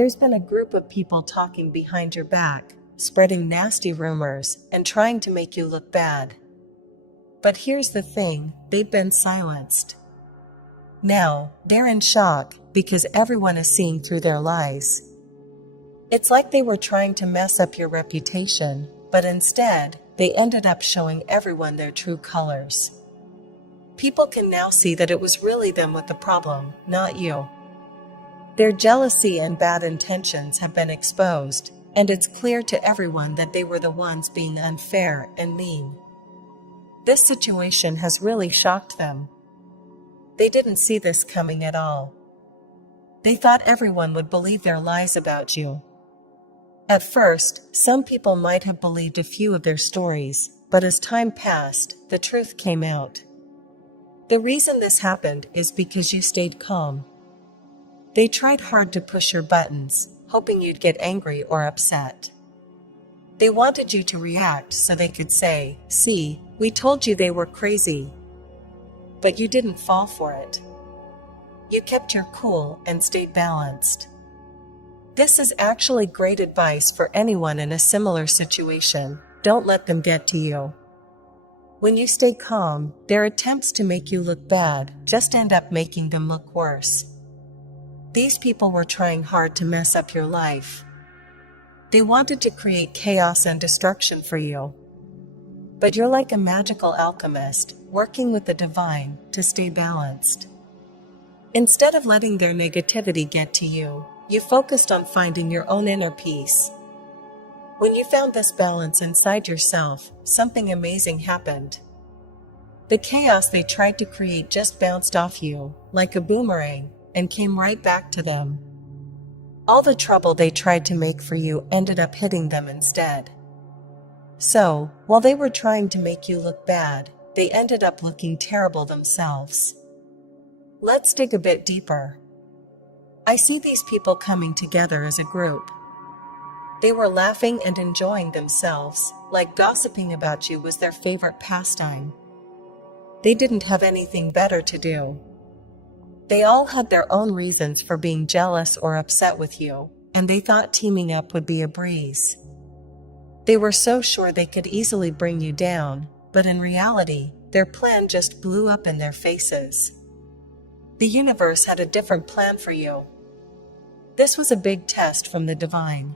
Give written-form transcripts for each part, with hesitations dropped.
There's been a group of people talking behind your back, spreading nasty rumors, and trying to make you look bad. But here's the thing, they've been silenced. Now, they're in shock, because everyone is seeing through their lies. It's like they were trying to mess up your reputation, but instead, they ended up showing everyone their true colors. People can now see that it was really them with the problem, not you. Their jealousy and bad intentions have been exposed, and it's clear to everyone that they were the ones being unfair and mean. This situation has really shocked them. They didn't see this coming at all. They thought everyone would believe their lies about you. At first, some people might have believed a few of their stories, but as time passed, the truth came out. The reason this happened is because you stayed calm. They tried hard to push your buttons, hoping you'd get angry or upset. They wanted you to react so they could say, "See, we told you they were crazy." But you didn't fall for it. You kept your cool and stayed balanced. This is actually great advice for anyone in a similar situation. Don't let them get to you. When you stay calm, their attempts to make you look bad just end up making them look worse. These people were trying hard to mess up your life. They wanted to create chaos and destruction for you. But you're like a magical alchemist, working with the divine to stay balanced. Instead of letting their negativity get to you, you focused on finding your own inner peace. When you found this balance inside yourself, something amazing happened. The chaos they tried to create just bounced off you, like a boomerang, and came right back to them. All the trouble they tried to make for you ended up hitting them instead. So, while they were trying to make you look bad, they ended up looking terrible themselves. Let's dig a bit deeper. I see these people coming together as a group. They were laughing and enjoying themselves, like gossiping about you was their favorite pastime. They didn't have anything better to do. They all had their own reasons for being jealous or upset with you, and they thought teaming up would be a breeze. They were so sure they could easily bring you down, but in reality, their plan just blew up in their faces. The universe had a different plan for you. This was a big test from the divine.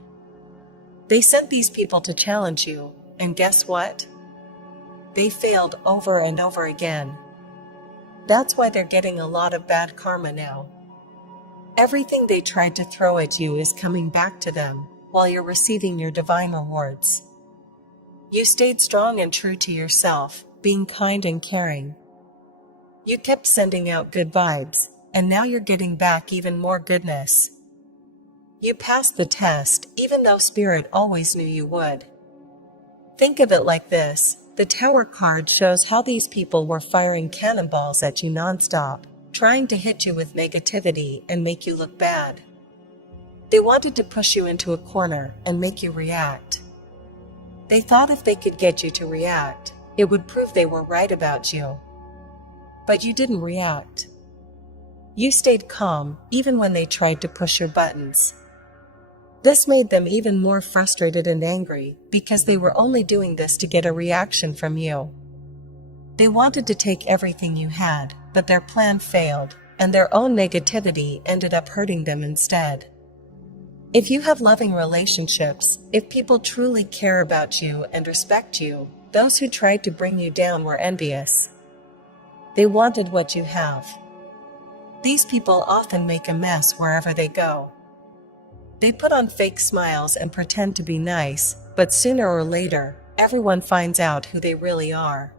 They sent these people to challenge you, and guess what? They failed over and over again. That's why they're getting a lot of bad karma now. Everything they tried to throw at you is coming back to them, while you're receiving your divine rewards. You stayed strong and true to yourself, being kind and caring. You kept sending out good vibes, and now you're getting back even more goodness. You passed the test, even though Spirit always knew you would. Think of it like this. The Tower card shows how these people were firing cannonballs at you nonstop, trying to hit you with negativity and make you look bad. They wanted to push you into a corner and make you react. They thought if they could get you to react, it would prove they were right about you. But you didn't react. You stayed calm, even when they tried to push your buttons. This made them even more frustrated and angry, because they were only doing this to get a reaction from you. They wanted to take everything you had, but their plan failed, and their own negativity ended up hurting them instead. If you have loving relationships, if people truly care about you and respect you, those who tried to bring you down were envious. They wanted what you have. These people often make a mess wherever they go. They put on fake smiles and pretend to be nice, but sooner or later, everyone finds out who they really are.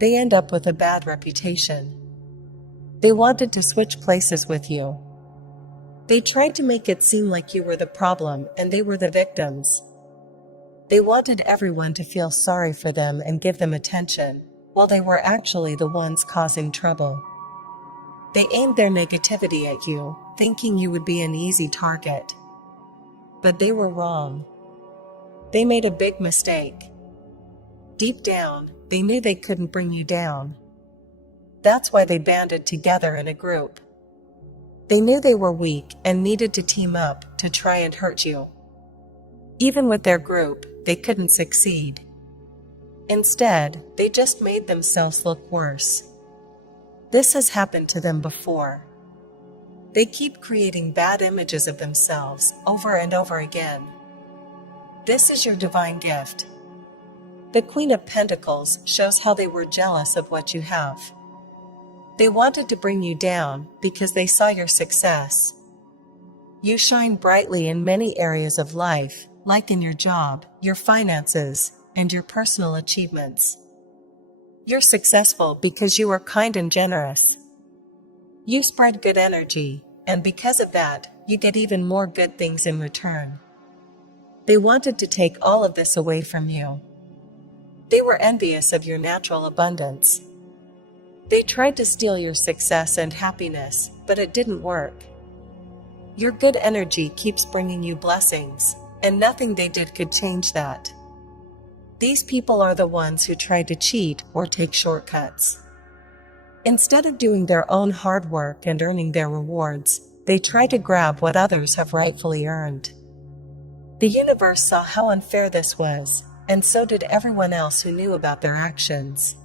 They end up with a bad reputation. They wanted to switch places with you. They tried to make it seem like you were the problem and they were the victims. They wanted everyone to feel sorry for them and give them attention, while they were actually the ones causing trouble. They aimed their negativity at you, thinking you would be an easy target. But they were wrong. They made a big mistake. Deep down, they knew they couldn't bring you down. That's why they banded together in a group. They knew they were weak and needed to team up to try and hurt you. Even with their group, they couldn't succeed. Instead, they just made themselves look worse. This has happened to them before. They keep creating bad images of themselves over and over again. This is your divine gift. The Queen of Pentacles shows how they were jealous of what you have. They wanted to bring you down because they saw your success. You shine brightly in many areas of life, like in your job, your finances, and your personal achievements. You're successful because you are kind and generous. You spread good energy, and because of that, you get even more good things in return. They wanted to take all of this away from you. They were envious of your natural abundance. They tried to steal your success and happiness, but it didn't work. Your good energy keeps bringing you blessings, and nothing they did could change that. These people are the ones who try to cheat or take shortcuts. Instead of doing their own hard work and earning their rewards, they try to grab what others have rightfully earned. The universe saw how unfair this was, and so did everyone else who knew about their actions.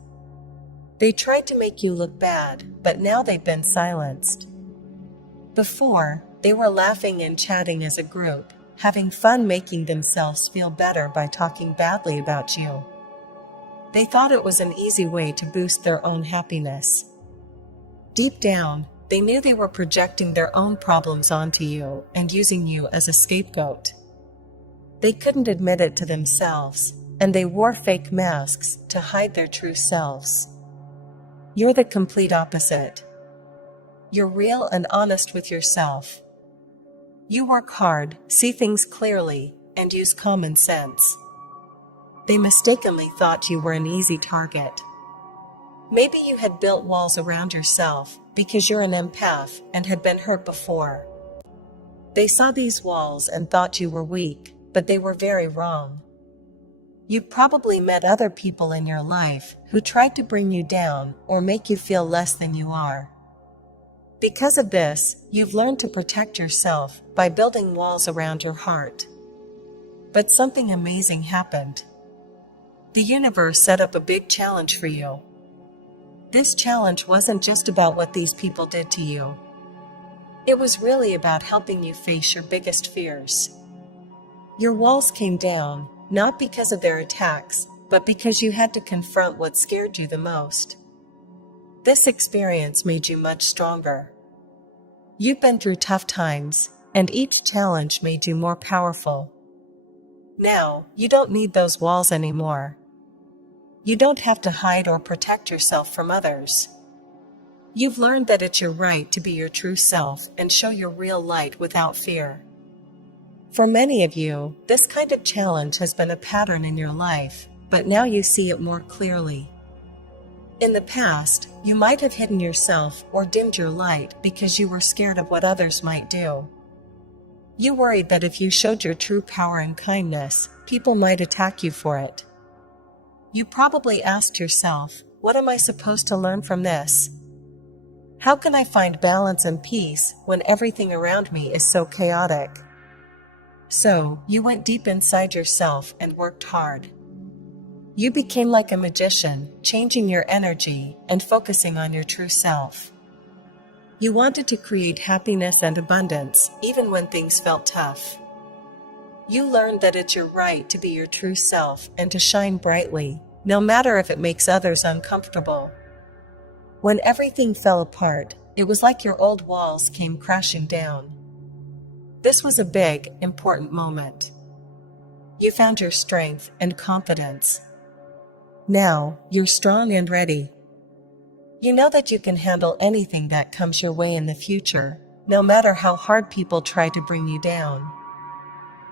They tried to make you look bad, but now they've been silenced. Before, they were laughing and chatting as a group, having fun making themselves feel better by talking badly about you. They thought it was an easy way to boost their own happiness. Deep down, they knew they were projecting their own problems onto you and using you as a scapegoat. They couldn't admit it to themselves, and they wore fake masks to hide their true selves. You're the complete opposite. You're real and honest with yourself. You work hard, see things clearly, and use common sense. They mistakenly thought you were an easy target. Maybe you had built walls around yourself because you're an empath and had been hurt before. They saw these walls and thought you were weak, but they were very wrong. You probably met other people in your life who tried to bring you down or make you feel less than you are. Because of this, you've learned to protect yourself by building walls around your heart. But something amazing happened. The universe set up a big challenge for you. This challenge wasn't just about what these people did to you. It was really about helping you face your biggest fears. Your walls came down, not because of their attacks, but because you had to confront what scared you the most. This experience made you much stronger. You've been through tough times, and each challenge made you more powerful. Now, you don't need those walls anymore. You don't have to hide or protect yourself from others. You've learned that it's your right to be your true self and show your real light without fear. For many of you, this kind of challenge has been a pattern in your life, but now you see it more clearly. In the past, you might have hidden yourself or dimmed your light because you were scared of what others might do. You worried that if you showed your true power and kindness, people might attack you for it. You probably asked yourself, what am I supposed to learn from this? How can I find balance and peace when everything around me is so chaotic? So, you went deep inside yourself and worked hard. You became like a magician, changing your energy and focusing on your true self. You wanted to create happiness and abundance, even when things felt tough. You learned that it's your right to be your true self and to shine brightly, no matter if it makes others uncomfortable. When everything fell apart, it was like your old walls came crashing down. This was a big, important moment. You found your strength and confidence. Now, you're strong and ready. You know that you can handle anything that comes your way in the future, no matter how hard people try to bring you down.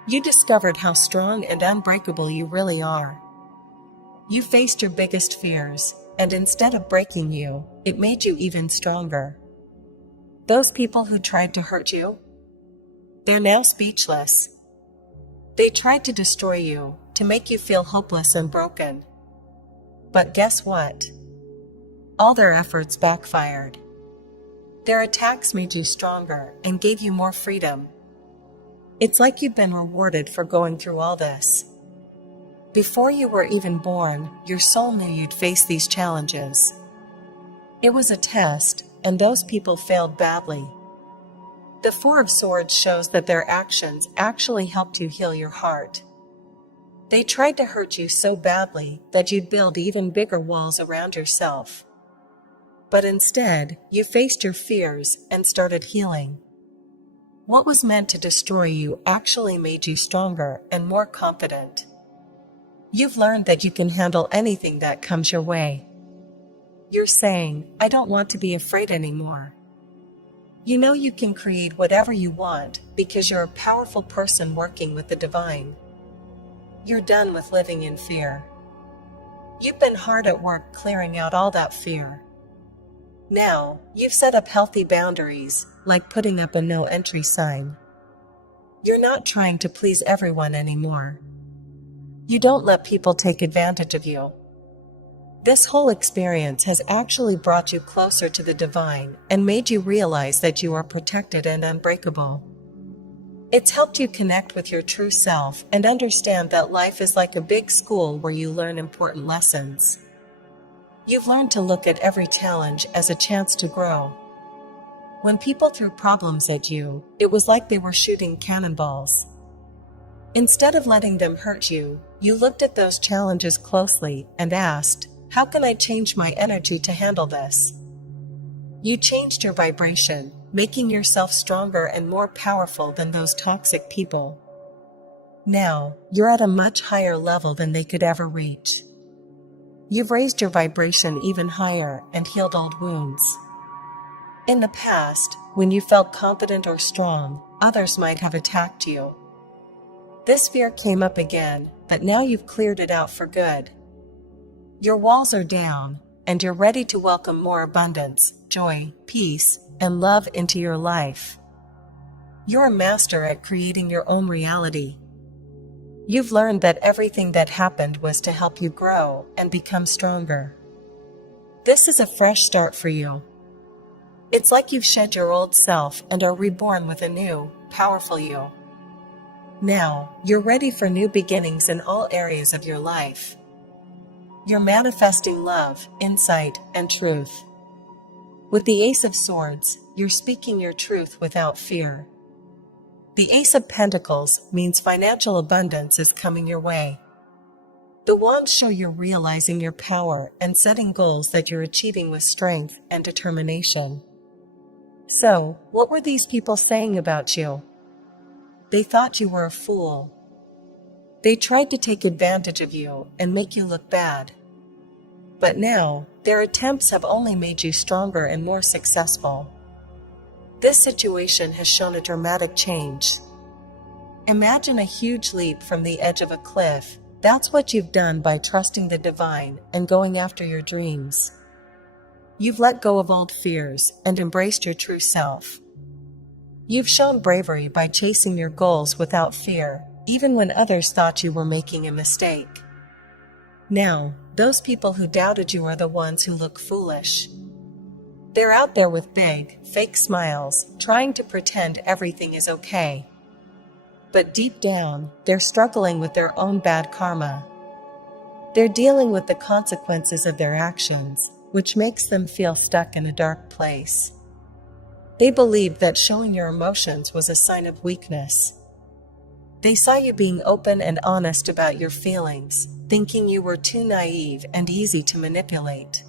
You discovered how strong and unbreakable you really are. You faced your biggest fears, and instead of breaking you, it made you even stronger. Those people who tried to hurt you? They're now speechless. They tried to destroy you, to make you feel hopeless and broken. But guess what? All their efforts backfired. Their attacks made you stronger and gave you more freedom. It's like you've been rewarded for going through all this. Before you were even born, your soul knew you'd face these challenges. It was a test, and those people failed badly. The Four of Swords shows that their actions actually helped you heal your heart. They tried to hurt you so badly that you'd build even bigger walls around yourself. But instead, you faced your fears and started healing. What was meant to destroy you actually made you stronger and more confident. You've learned that you can handle anything that comes your way. You're saying, I don't want to be afraid anymore. You know you can create whatever you want because you're a powerful person working with the divine. You're done with living in fear. You've been hard at work clearing out all that fear. Now, you've set up healthy boundaries, like putting up a no entry sign. You're not trying to please everyone anymore. You don't let people take advantage of you. This whole experience has actually brought you closer to the divine and made you realize that you are protected and unbreakable. It's helped you connect with your true self and understand that life is like a big school where you learn important lessons. You've learned to look at every challenge as a chance to grow. When people threw problems at you, it was like they were shooting cannonballs. Instead of letting them hurt you, you looked at those challenges closely and asked, how can I change my energy to handle this? You changed your vibration, making yourself stronger and more powerful than those toxic people. Now, you're at a much higher level than they could ever reach. You've raised your vibration even higher and healed old wounds. In the past, when you felt confident or strong, others might have attacked you. This fear came up again, but now you've cleared it out for good. Your walls are down, and you're ready to welcome more abundance, joy, peace, and love into your life. You're a master at creating your own reality. You've learned that everything that happened was to help you grow and become stronger. This is a fresh start for you. It's like you've shed your old self and are reborn with a new, powerful you. Now, you're ready for new beginnings in all areas of your life. You're manifesting love, insight, and truth. With the Ace of Swords, you're speaking your truth without fear. The Ace of Pentacles means financial abundance is coming your way. The wands show you're realizing your power and setting goals that you're achieving with strength and determination. So, what were these people saying about you? They thought you were a fool. They tried to take advantage of you and make you look bad. But now, their attempts have only made you stronger and more successful. This situation has shown a dramatic change. Imagine a huge leap from the edge of a cliff. That's what you've done by trusting the divine and going after your dreams. You've let go of old fears and embraced your true self. You've shown bravery by chasing your goals without fear, even when others thought you were making a mistake. Now, those people who doubted you are the ones who look foolish. They're out there with big, fake smiles, trying to pretend everything is okay. But deep down, they're struggling with their own bad karma. They're dealing with the consequences of their actions, which makes them feel stuck in a dark place. They believed that showing your emotions was a sign of weakness. They saw you being open and honest about your feelings, thinking you were too naive and easy to manipulate.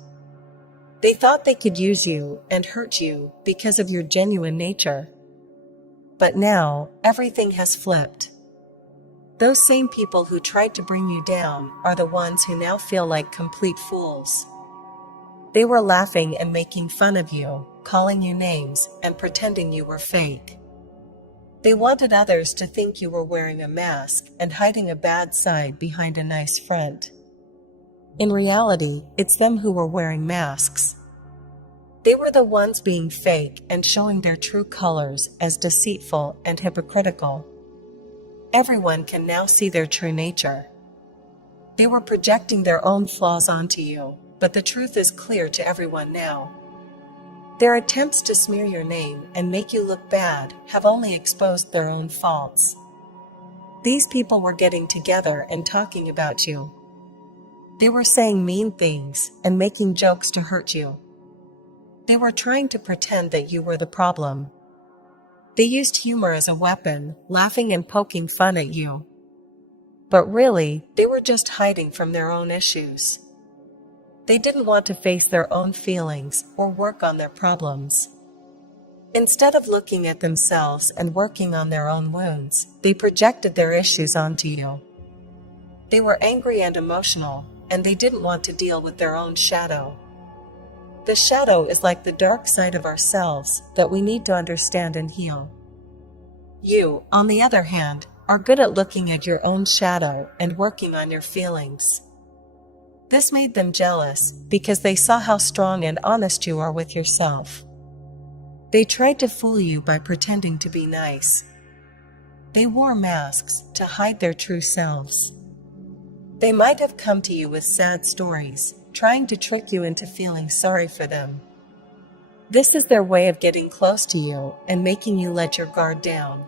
They thought they could use you and hurt you because of your genuine nature. But now, everything has flipped. Those same people who tried to bring you down are the ones who now feel like complete fools. They were laughing and making fun of you, calling you names, and pretending you were fake. They wanted others to think you were wearing a mask and hiding a bad side behind a nice front. In reality, it's them who were wearing masks. They were the ones being fake and showing their true colors as deceitful and hypocritical. Everyone can now see their true nature. They were projecting their own flaws onto you, but the truth is clear to everyone now. Their attempts to smear your name and make you look bad have only exposed their own faults. These people were getting together and talking about you. They were saying mean things and making jokes to hurt you. They were trying to pretend that you were the problem. They used humor as a weapon, laughing and poking fun at you. But really, they were just hiding from their own issues. They didn't want to face their own feelings or work on their problems. Instead of looking at themselves and working on their own wounds, they projected their issues onto you. They were angry and emotional, and they didn't want to deal with their own shadow. The shadow is like the dark side of ourselves that we need to understand and heal. You, on the other hand, are good at looking at your own shadow and working on your feelings. This made them jealous because they saw how strong and honest you are with yourself. They tried to fool you by pretending to be nice. They wore masks to hide their true selves. They might have come to you with sad stories, trying to trick you into feeling sorry for them. This is their way of getting close to you and making you let your guard down.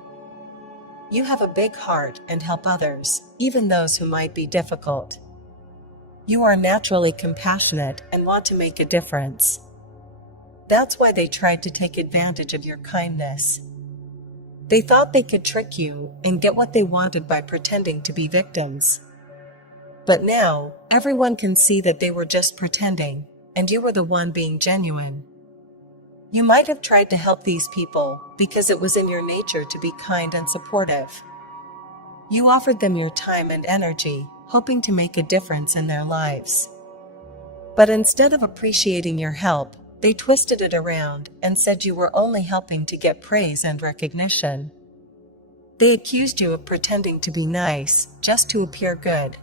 You have a big heart and help others, even those who might be difficult. You are naturally compassionate and want to make a difference. That's why they tried to take advantage of your kindness. They thought they could trick you and get what they wanted by pretending to be victims. But now, everyone can see that they were just pretending, and you were the one being genuine. You might have tried to help these people because it was in your nature to be kind and supportive. You offered them your time and energy, hoping to make a difference in their lives. But instead of appreciating your help, they twisted it around and said you were only helping to get praise and recognition. They accused you of pretending to be nice just to appear good.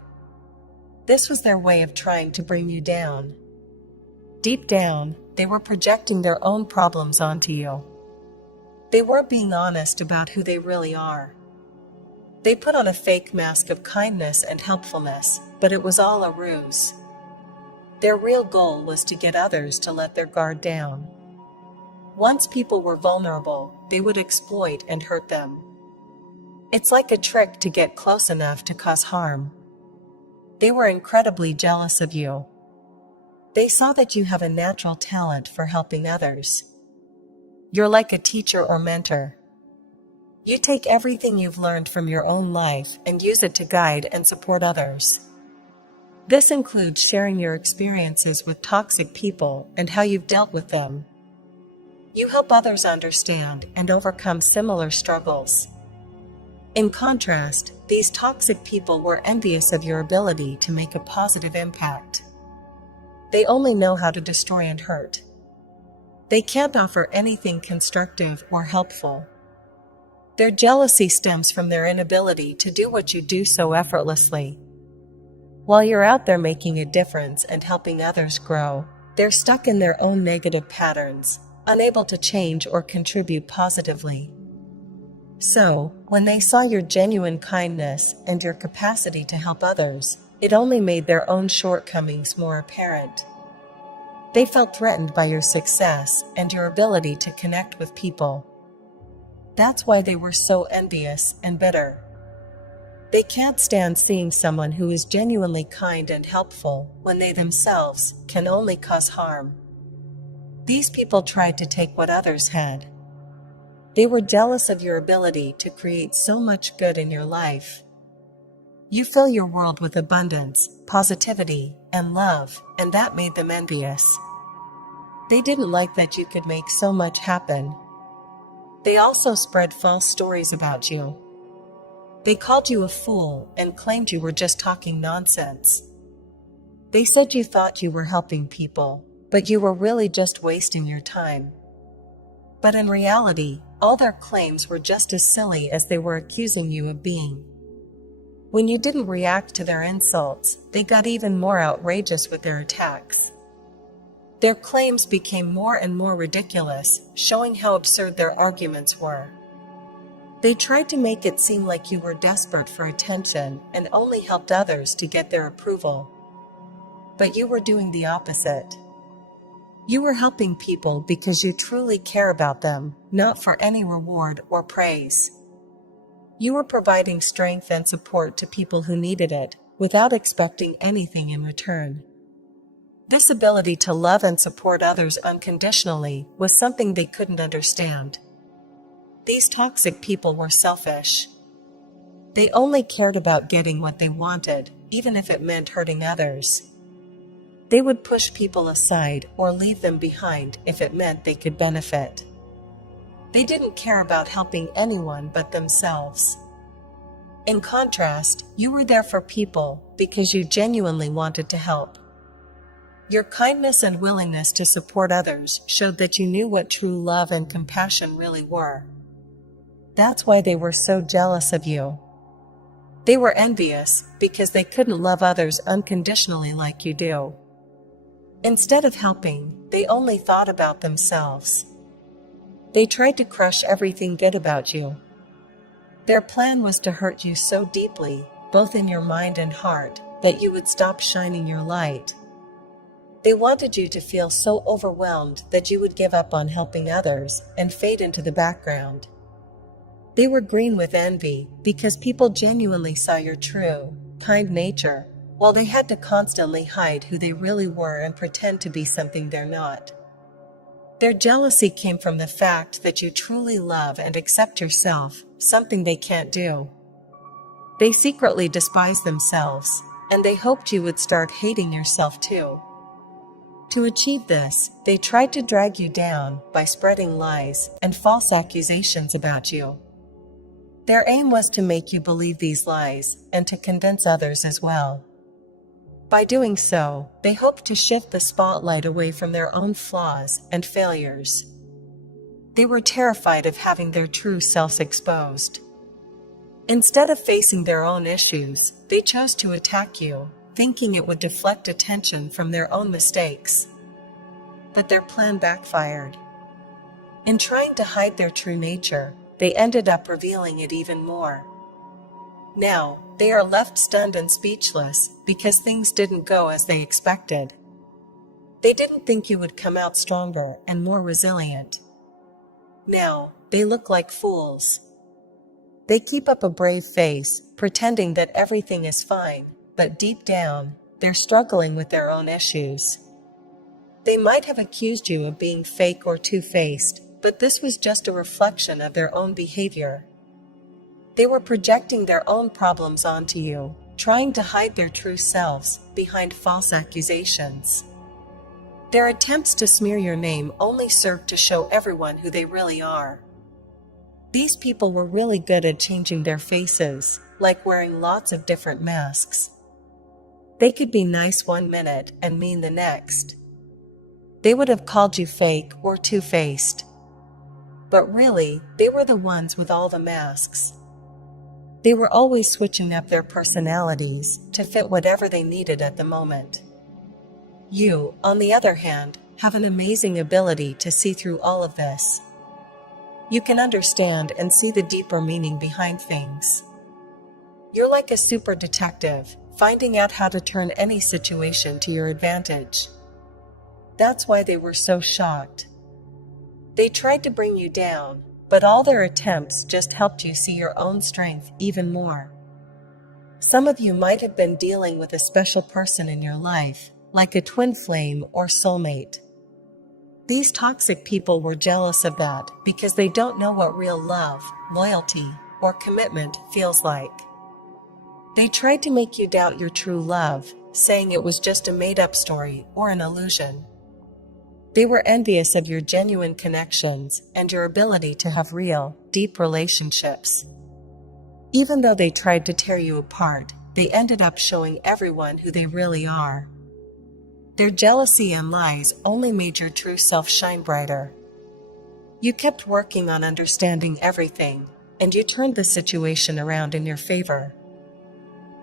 This was their way of trying to bring you down. Deep down, they were projecting their own problems onto you. They weren't being honest about who they really are. They put on a fake mask of kindness and helpfulness, but it was all a ruse. Their real goal was to get others to let their guard down. Once people were vulnerable, they would exploit and hurt them. It's like a trick to get close enough to cause harm. They were incredibly jealous of you. They saw that you have a natural talent for helping others. You're like a teacher or mentor. You take everything you've learned from your own life and use it to guide and support others. This includes sharing your experiences with toxic people and how you've dealt with them. You help others understand and overcome similar struggles. In contrast, these toxic people were envious of your ability to make a positive impact. They only know how to destroy and hurt. They can't offer anything constructive or helpful. Their jealousy stems from their inability to do what you do so effortlessly. While you're out there making a difference and helping others grow, they're stuck in their own negative patterns, unable to change or contribute positively. So, when they saw your genuine kindness and your capacity to help others, it only made their own shortcomings more apparent. They felt threatened by your success and your ability to connect with people. That's why they were so envious and bitter. They can't stand seeing someone who is genuinely kind and helpful when they themselves can only cause harm. These people tried to take what others had. They were jealous of your ability to create so much good in your life. You fill your world with abundance, positivity, and love, and that made them envious. They didn't like that you could make so much happen. They also spread false stories about you. They called you a fool and claimed you were just talking nonsense. They said you thought you were helping people, but you were really just wasting your time. But in reality, all their claims were just as silly as they were accusing you of being. When you didn't react to their insults, they got even more outrageous with their attacks. Their claims became more and more ridiculous, showing how absurd their arguments were. They tried to make it seem like you were desperate for attention and only helped others to get their approval. But you were doing the opposite. You were helping people because you truly care about them, not for any reward or praise. You were providing strength and support to people who needed it, without expecting anything in return. This ability to love and support others unconditionally was something they couldn't understand. These toxic people were selfish. They only cared about getting what they wanted, even if it meant hurting others. They would push people aside or leave them behind if it meant they could benefit. They didn't care about helping anyone but themselves. In contrast, you were there for people because you genuinely wanted to help. Your kindness and willingness to support others showed that you knew what true love and compassion really were. That's why they were so jealous of you. They were envious because they couldn't love others unconditionally like you do. Instead of helping, they only thought about themselves. They tried to crush everything good about you. Their plan was to hurt you so deeply, both in your mind and heart, that you would stop shining your light. They wanted you to feel so overwhelmed that you would give up on helping others and fade into the background. They were green with envy because people genuinely saw your true, kind nature, while they had to constantly hide who they really were and pretend to be something they're not. Their jealousy came from the fact that you truly love and accept yourself, something they can't do. They secretly despised themselves, and they hoped you would start hating yourself too. To achieve this, they tried to drag you down by spreading lies and false accusations about you. Their aim was to make you believe these lies and to convince others as well. By doing so, they hoped to shift the spotlight away from their own flaws and failures. They were terrified of having their true selves exposed. Instead of facing their own issues, they chose to attack you, thinking it would deflect attention from their own mistakes. But their plan backfired. In trying to hide their true nature, they ended up revealing it even more. Now, they are left stunned and speechless because things didn't go as they expected. They didn't think you would come out stronger and more resilient. Now, they look like fools. They keep up a brave face, pretending that everything is fine, but deep down, they're struggling with their own issues. They might have accused you of being fake or two-faced, but this was just a reflection of their own behavior. They were projecting their own problems onto you, trying to hide their true selves behind false accusations. Their attempts to smear your name only served to show everyone who they really are. These people were really good at changing their faces, like wearing lots of different masks. They could be nice one minute and mean the next. They would have called you fake or two-faced. But really, they were the ones with all the masks. They were always switching up their personalities to fit whatever they needed at the moment. You, on the other hand, have an amazing ability to see through all of this. You can understand and see the deeper meaning behind things. You're like a super detective, finding out how to turn any situation to your advantage. That's why they were so shocked. They tried to bring you down, but all their attempts just helped you see your own strength even more. Some of you might have been dealing with a special person in your life, like a twin flame or soulmate. These toxic people were jealous of that because they don't know what real love, loyalty, or commitment feels like. They tried to make you doubt your true love, saying it was just a made-up story or an illusion. They were envious of your genuine connections and your ability to have real, deep relationships. Even though they tried to tear you apart, they ended up showing everyone who they really are. Their jealousy and lies only made your true self shine brighter. You kept working on understanding everything, and you turned the situation around in your favor.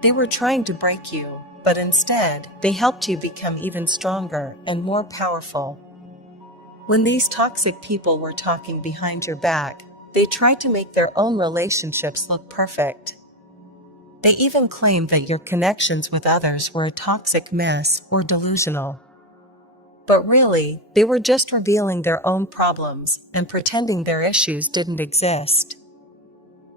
They were trying to break you, but instead, they helped you become even stronger and more powerful. When these toxic people were talking behind your back, they tried to make their own relationships look perfect. They even claimed that your connections with others were a toxic mess or delusional. But really, they were just revealing their own problems and pretending their issues didn't exist.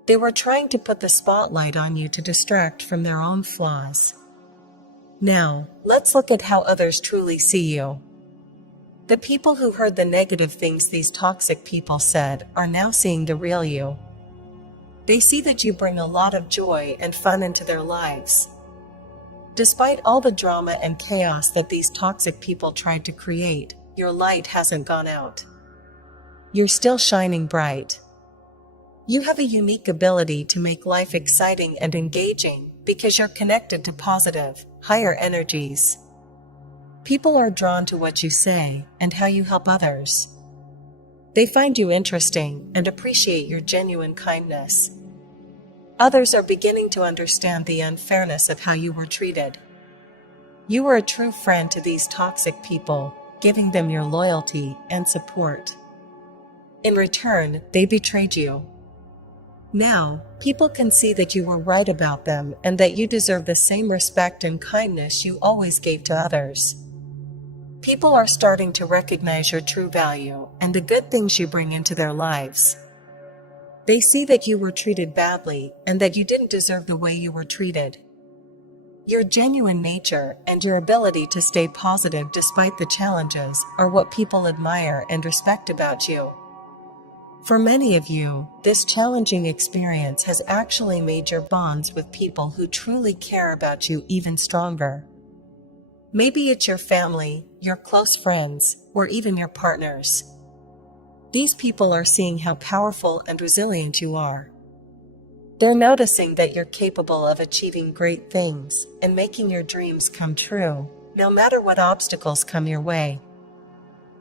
They were trying to put the spotlight on you to distract from their own flaws. Now, let's look at how others truly see you. The people who heard the negative things these toxic people said are now seeing the real you. They see that you bring a lot of joy and fun into their lives. Despite all the drama and chaos that these toxic people tried to create, your light hasn't gone out. You're still shining bright. You have a unique ability to make life exciting and engaging because you're connected to positive, higher energies. People are drawn to what you say and how you help others. They find you interesting and appreciate your genuine kindness. Others are beginning to understand the unfairness of how you were treated. You were a true friend to these toxic people, giving them your loyalty and support. In return, they betrayed you. Now, people can see that you were right about them and that you deserve the same respect and kindness you always gave to others. People are starting to recognize your true value and the good things you bring into their lives. They see that you were treated badly and that you didn't deserve the way you were treated. Your genuine nature and your ability to stay positive despite the challenges are what people admire and respect about you. For many of you, this challenging experience has actually made your bonds with people who truly care about you even stronger. Maybe it's your family, your close friends, or even your partners. These people are seeing how powerful and resilient you are. They're noticing that you're capable of achieving great things and making your dreams come true, no matter what obstacles come your way.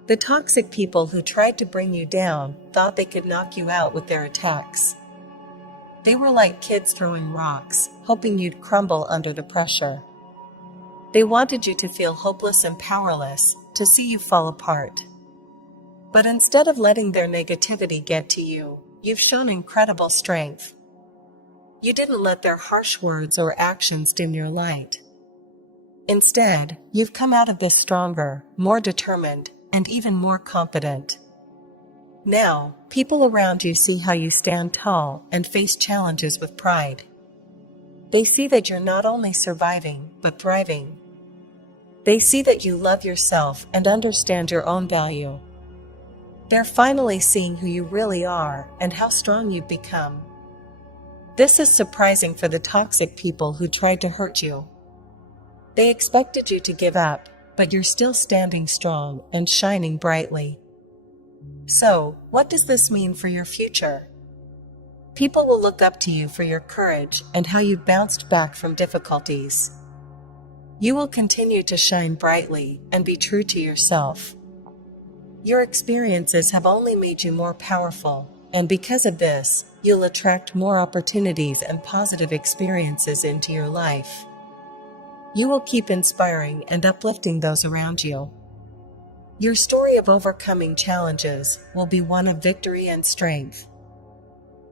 The toxic people who tried to bring you down thought they could knock you out with their attacks. They were like kids throwing rocks, hoping you'd crumble under the pressure. They wanted you to feel hopeless and powerless, to see you fall apart. But instead of letting their negativity get to you, you've shown incredible strength. You didn't let their harsh words or actions dim your light. Instead, you've come out of this stronger, more determined, and even more confident. Now, people around you see how you stand tall and face challenges with pride. They see that you're not only surviving, but thriving. They see that you love yourself and understand your own value. They're finally seeing who you really are and how strong you've become. This is surprising for the toxic people who tried to hurt you. They expected you to give up, but you're still standing strong and shining brightly. So, what does this mean for your future? People will look up to you for your courage and how you bounced back from difficulties. You will continue to shine brightly and be true to yourself. Your experiences have only made you more powerful, and because of this, you'll attract more opportunities and positive experiences into your life. You will keep inspiring and uplifting those around you. Your story of overcoming challenges will be one of victory and strength.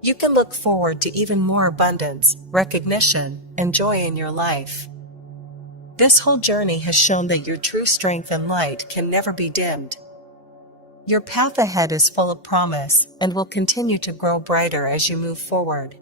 You can look forward to even more abundance, recognition, and joy in your life. This whole journey has shown that your true strength and light can never be dimmed. Your path ahead is full of promise and will continue to grow brighter as you move forward.